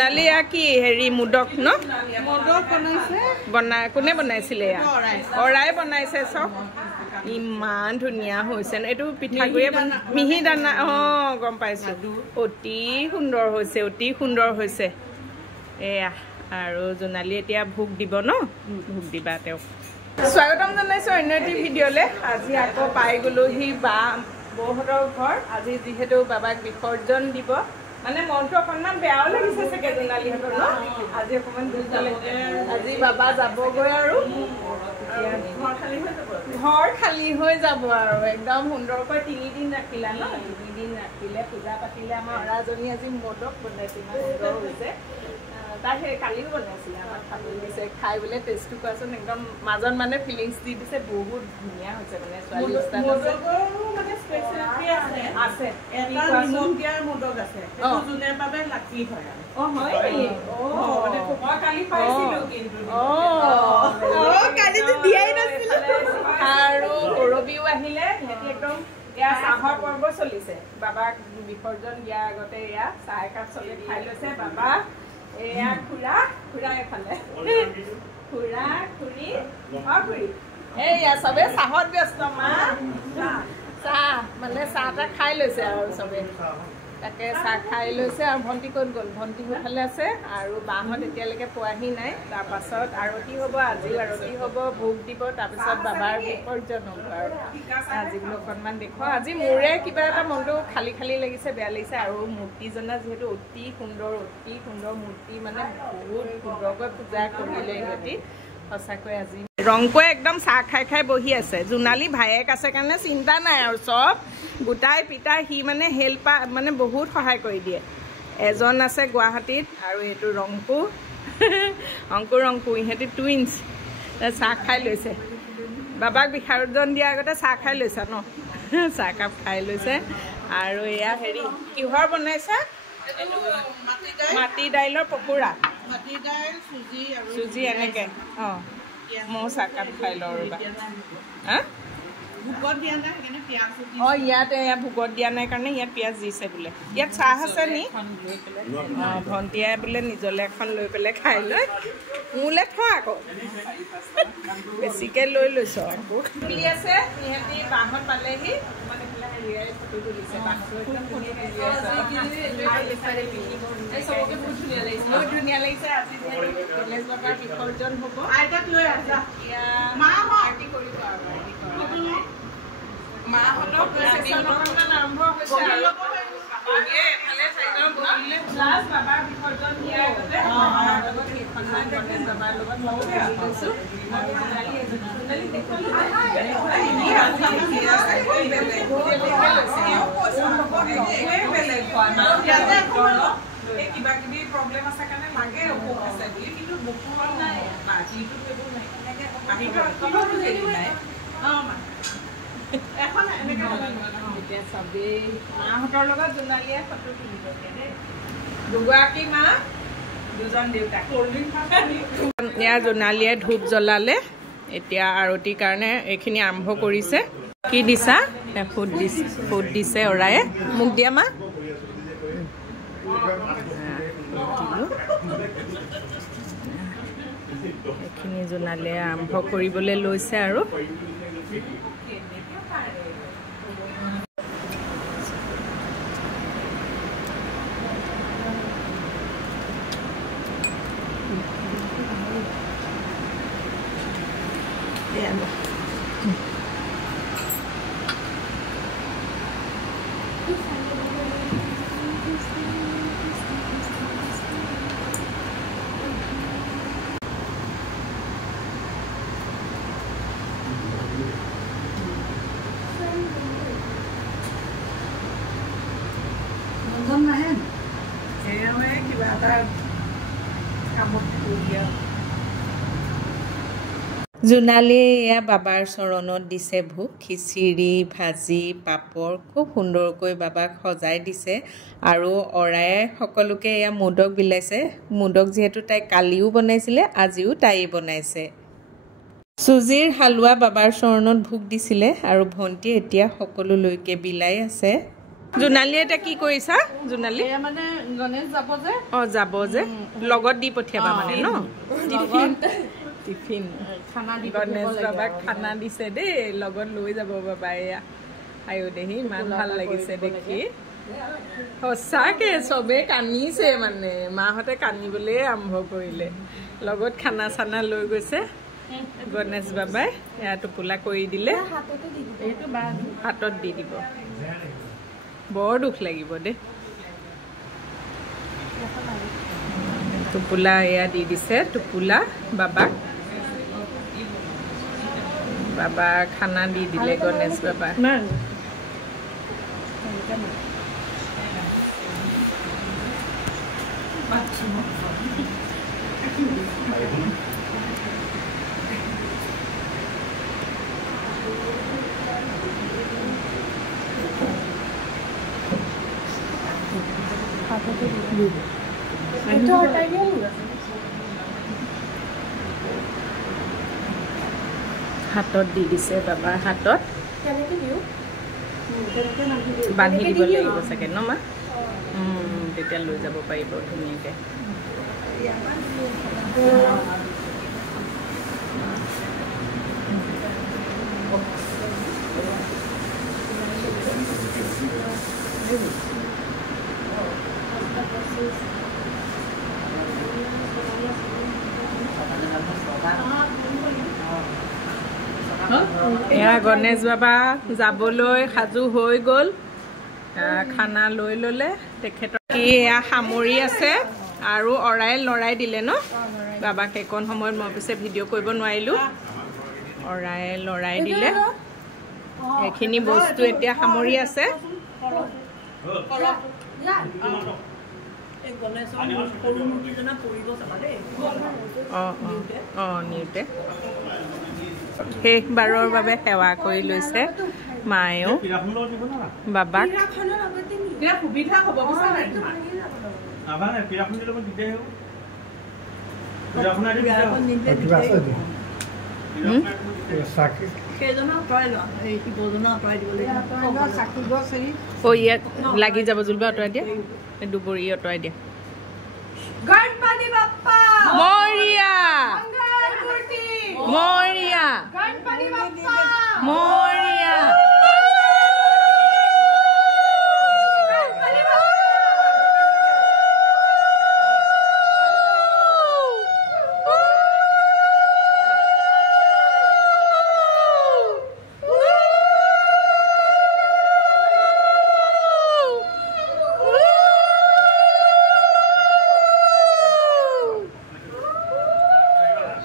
নালিয়া কি হেৰি মুদক ন মুদক বনাইছে কোনে বনাইছিলে অৰাই বনাইছে চব ইমান ধুনীয়া হৈছে এইটো পিঠাগুড়িয়ে মিহি দানা গম পাইছোঁ অতি সুন্দৰ হৈছে এয়া আৰু জোনালী এতিয়া ভোগ দিব ন ভোগ দিবা তেওঁক স্বাগতম জনাইছোঁ অন্য এটি ভিডিঅ'লৈ আজি আকৌ পাই গ'লোহি বা বৌহঁতৰ ঘৰ আজি যিহেতু বাবাক বিসৰ্জন দিব মানে মনটো অকণমান বেয়াও লাগিছে চাগে জোনালীহঁতৰ ন আজি অকণমান দুখ লাগিছে আজি বাবা যাবগৈ আৰু ঘৰ খালী হৈ যাব আৰু একদম সুন্দৰকৈ 3 দিন ৰাখিলা ন 3 দিন ৰাখিলে পূজা পাতিলে আমাৰ অৰাজনী আজি মোদক বনাইছে ইমান সুন্দৰ হৈছে তাই সেই কালিও বনাইছিলে আমাক খাবলৈ দিছে খাই বোলে টেষ্টটো কোৱাচোন একদম মাজত মানে ফিলিংছ দি দিছে বহুত ধুনীয়া হৈছে মানে ছোৱালী আছে মুদক আছে যোনে বাবে লাকি হয় আৰু গৌৰৱীও আহিলে সিহঁতি একদম এয়া চাহৰ পৰ্ব চলিছে বাবাক বিসৰ্জন দিয়াৰ আগতে এয়া চাহ একাপ চবে খাই লৈছে বাবা এয়া খুৰা এফালে খুৰা খুৰী এয়া চবে চাহত ব্যস্ত মা চাহ মানে চাহ তাহ খাই লৈছে আৰু চবে তাকে চাহ খাই লৈছে আৰু ভণ্টি ক'ত গ'ল ভণ্টি সেইফালে আছে আৰু বাহঁত এতিয়ালৈকে পোৱাহি নাই তাৰপাছত আৰতি হ'ব আজিও আৰতি হ'ব ভোগ দিব তাৰপিছত বাবাৰ বিসৰ্জন হ'ব আৰু আজি বোলো অকণমান দেখুৱাওঁ আজি মোৰে কিবা এটা মনটো খালী খালী লাগিছে বেয়া লাগিছে আৰু মূৰ্তিজনা যিহেতু অতি সুন্দৰ মূৰ্তি মানে বহুত সুন্দৰকৈ পূজা কৰিলে সিহঁতি সঁচাকৈ আজি ৰংকৈ একদম চাহ খাই বহি আছে জোনালী ভায়েক আছে কাৰণে চিন্তা নাই আৰু চব গোটাই পিটাই সি মানে হেল্প মানে বহুত সহায় কৰি দিয়ে এজন আছে গুৱাহাটীত আৰু এইটো ৰংকু ইহঁতি টুইনছ চাহ খাই লৈছে বাবাক বিসৰ্জন দিয়াৰ আগতে চাহ খাই লৈছা ন চাহকাপ খাই লৈছে আৰু এয়া হেৰি কিহৰ বনাইছা মাটি দাইলৰ পকোৰা চুজি এনেকৈ ময়ো চাহকাপ খাই লওঁ ৰ'বা ইয়াত ভোগত দিয়া নাই কাৰণে ইয়াত পিঁয়াজ দিছে বোলে ইয়াত চাহ আছে নি ভণ্টিয়ে বোলে নিজলৈ এখন লৈ পেলাই খাই লৈ মোলৈ থওঁ আকৌ বেছিকৈ লৈ লৈছ বুলি আছে সিহঁতি বাঁহত পালেহি ফটো তুলিছে বহুত ধুনীয়া লাগিছে আজি কলেজ বাবাৰ বিসৰ্জন হ'ব আইতাক লৈ আছা পাৰ্টি কৰিব আৰু মাহঁতক আৰম্ভ হৈছে বাবাৰ বিসৰ্জন দিয়াৰ আগতে বাবাৰ লগত বাবাৰ লগত ময়ো বহি লৈছোঁ কিবা কিবি প্ৰব্লেম আছে কাৰণে লাগে অসুখ আছে বুলি কিন্তু বকুৰত নাই বাজিটো এইবোৰ নাই এখন এনেকৈ এতিয়া চবেই মাহঁতৰ লগত জোনালীয়ে ফটো তুলিব দেই দুগৰাকী মা দুজন দেউতাক ইয়াৰ জোনালীয়ে ধূপ জ্বলালে এতিয়া আৰতিৰ কাৰণে এইখিনি আৰম্ভ কৰিছে কি দিছা ফুট দিছে অৰায়ে মোক দিয়া মা এইখিনি জোনালীয়ে আৰম্ভ কৰিবলৈ লৈছে আৰু কিবা এটা কামত জোনালীয়ে এয়া বাবাৰ চৰণত দিছে ভোগ খিচিৰি ভাজি পাপৰ খুব সুন্দৰকৈ বাবাক সজাই দিছে আৰু অৰায়ে সকলোকে এয়া মোদক বিলাইছে মোদক যিহেতু তাই কালিও বনাইছিলে আজিও তাই বনাইছে চুজিৰ হালুৱা বাবাৰ চৰণত ভোগ দিছিলে আৰু ভণ্টিয়ে এতিয়া সকলোলৈকে বিলাই আছে জোনালী এটা কি কৰিছা জোনালী মানে গণেশ যাব যে যাব যে লগত দি পঠিয়াবা মানে ন টিফিন খানা দি গণেশ বাবাক খানা দিছে দেই লগত লৈ যাব বাবা এয়া আয়ো দেহি ইমান ভাল লাগিছে দেখি সঁচাকে চবে কান্দিছে মানে মাহঁতে কান্দিবলৈ আৰম্ভ কৰিলে লগত খানা চানা লৈ গৈছে গণেশ বাবাই এয়া টোপোলা কৰি দিলে হাতত দি দিব বৰ দুখ লাগিব দেই টোপোলা এয়া দি দিছে টোপোলা বাবাক বাবা খানা দি দিলে গণেশ বাবা হাতত দি দিছে বাবাৰ হাতত বান্ধি দিব লাগিব চাগে ন মা তেতিয়া লৈ যাব পাৰিব ধুনীয়াকৈ এয়া গণেশ বাবা যাবলৈ সাজু হৈ গ'ল খানা লৈ ল'লে তেখেতৰ কি এয়া সামৰি আছে আৰু অৰাই লৰাই দিলে ন বাবাক সেইকণ সময়ত মই পিছে ভিডিঅ' কৰিব নোৱাৰিলোঁ অৰাই লৰাই দিলে এইখিনি বস্তু এতিয়া সামৰি আছে নিওঁতে শেষবাৰৰ বাবে সেৱা কৰি লৈছে মায়েও বাবাক সুবিধা হ'ব ইয়াত লাগি যাব জুলবা আঁতৰাই দিয়া দুবৰি আঁতৰাই দিয়া গণপতি বাপ্পা মৰিয়া মৰিয়া গণপতি বাপ্পা মৰিয়া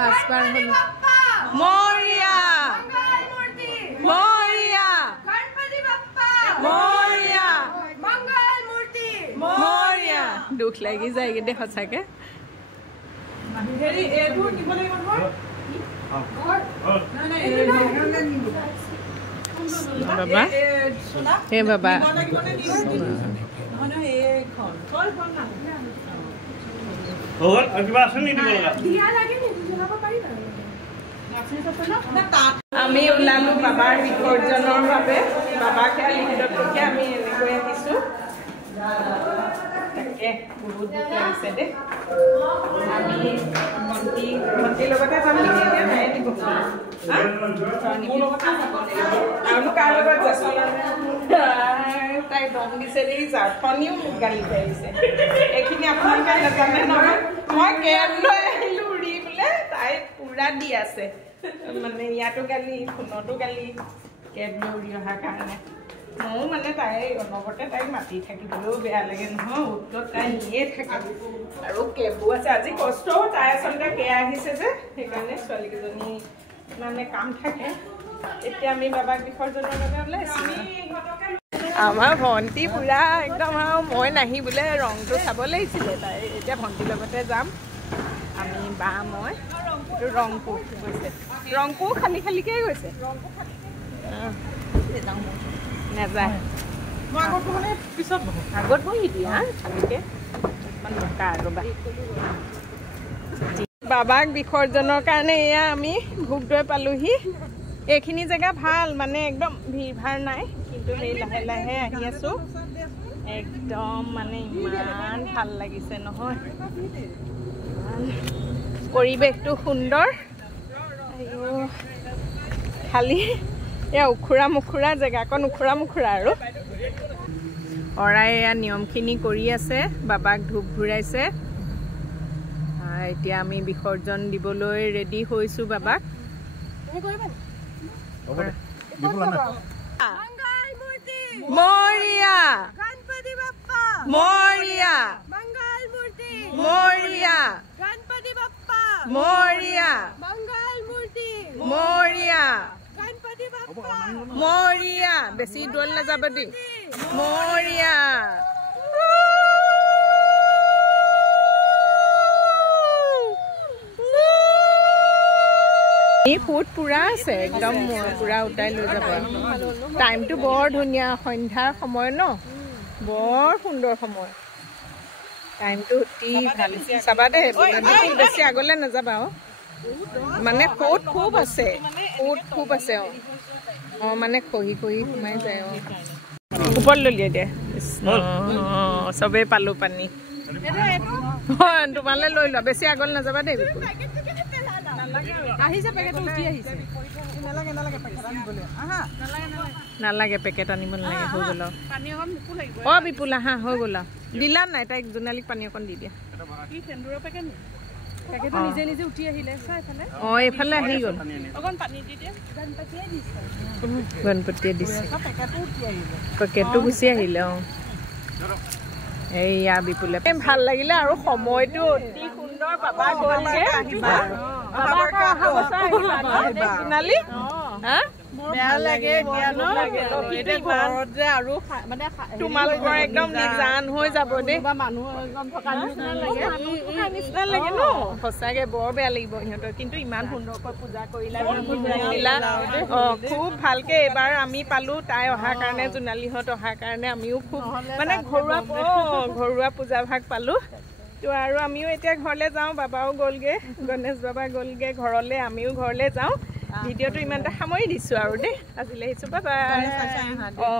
পাঁচবাৰ হ'ল মৰিয়া মৰিয়া মৰিয়া মৰিয়া দুখ লাগি যায়গে দে সঁচাকে বাবা হে বাবা আমি ওলালো বাবাৰ বিসৰ্জনৰ বাবে বাবাক লিখিতত পঠিয়াই আমি এনেকৈ আহিছো তাকে বহুত দুখ লাগিছে দেই আমি ভণ্টিৰ লগতে যাম নেকি এতিয়া নাই দিব আৰুনো কাৰ লগত যাম তাই দম দিছে দেই জাৰ্ফনিও মোক গালি পাৰিছে এইখিনি আপোনালোকে নাজানে নহয় মই কেব লৈ আহিলো উৰি বোলে তাই পুৰা দি আছে মানে ইয়াতো গালি ফোনতো গালি কেব লৈ উৰি অহাৰ কাৰণে ময়ো মানে তাই অনবৰতে তাইক মাতি থাকিবলৈও বেয়া লাগে নহয় উৎকত তাই নিয়ে থাকে আৰু কেবো আছে আজি কষ্টও তাই আচলতে কেয়া আহিছে যে সেইকাৰণে ছোৱালীকেইজনী মানে কাম থাকে এতিয়া আমি বাবাক বিসৰ্জনৰ বাবে ওলাইছোঁ আমাৰ ভণ্টি পুৰা একদম আৰু মই নাহি বোলে ৰংটো চাব লাগিছিলে তাই এতিয়া ভণ্টিৰ লগতে যাম আমি বা মই ৰংপুৰ গৈছে ৰংপুৰ খালী খালীকৈ গৈছে নাযায় আগত বহি দিয়া খালীকৈ বাবাক বিসৰ্জনৰ কাৰণে এয়া আমি ভোগদৈ পালোহি এইখিনি জেগা ভাল মানে একদম ভিৰ ভাৰ নাই কিন্তু কিন্তু সেই লাহে লাহে আহি আছো একদম মানে ইমান ভাল লাগিছে নহয় পৰিৱেশটো সুন্দৰ খালি এয়া উখুৰা মুখুৰা জেগাকণ উখুৰা মুখুৰা আৰু অৰাই এয়া নিয়মখিনি কৰি আছে বাবাক ধূপ ঘূৰাইছে এতিয়া আমি বিসৰ্জন দিবলৈ ৰেডি হৈছোঁ বাবাক মৰিয়া গণপতি বাপ্পা মৰিয়া মংগল মূৰ্তি মৰিয়া গণপতি বাপ্পা মৰিয়া মংগল মূৰ্তি মৰিয়া গণপতি বাপ্পা মৰিয়া বেছি দৌল নাযাব দেই মৰিয়া ফুট পুৰা আছে একদম পুৰা উঠাই লৈ যাব টাইমটো বৰ ধুনীয়া সন্ধ্যাৰ সময় ন বৰ সুন্দৰ সময় টাইমটো অতি ভাল চাবা দেই বেছি আগলৈ নাযাবা মানে ফুট খুব আছে মানে খহি খহি সোমাই যায় ওপৰত ললিয়াই দিয়ে চবেই পালো পানী তোমালৈ লৈ লোৱা বেছি আগলৈ নাযাবা দেই নালাগে পেকেট আনিব নালাগে হৈ গ'ল অ বিপুল আহা হৈ গ'ল দিলা নাই তাইক জোনালীক পানী অকণ দি দিয়া অ এইফালে আহি গ'ল গণপতিয়ে দিছে পেকেটটো গুচি আহিলে অ এইয়া বিপুলে ভাল লাগিলে আৰু সময়টো অতি সুন্দৰ বাবা গ'লগে জোনালী বেয়া লাগে তোমালোকৰ একদম নিজান হৈ যাব দেই নিচিনা লাগে ন সঁচাকে বৰ বেয়া লাগিব সিহঁতৰ কিন্তু ইমান সুন্দৰকৈ পূজা কৰিলা অ খুব ভালকে এইবাৰ আমি পালো তাই অহাৰ কাৰণে জোনালীহঁত অহাৰ কাৰণে আমিও খুব মানে ঘৰুৱা পূজা ভাগ পালো তো আৰু আমিও এতিয়া ঘৰলৈ যাওঁ বাবাও গ'লগে গণেশ বাবা গ'লগে ঘৰলৈ আমিও ঘৰলৈ যাওঁ ভিডিঅ'টো ইমানটা সামৰি দিছোঁ আৰু দেই আজিলৈ আহিছোঁ বাই বাই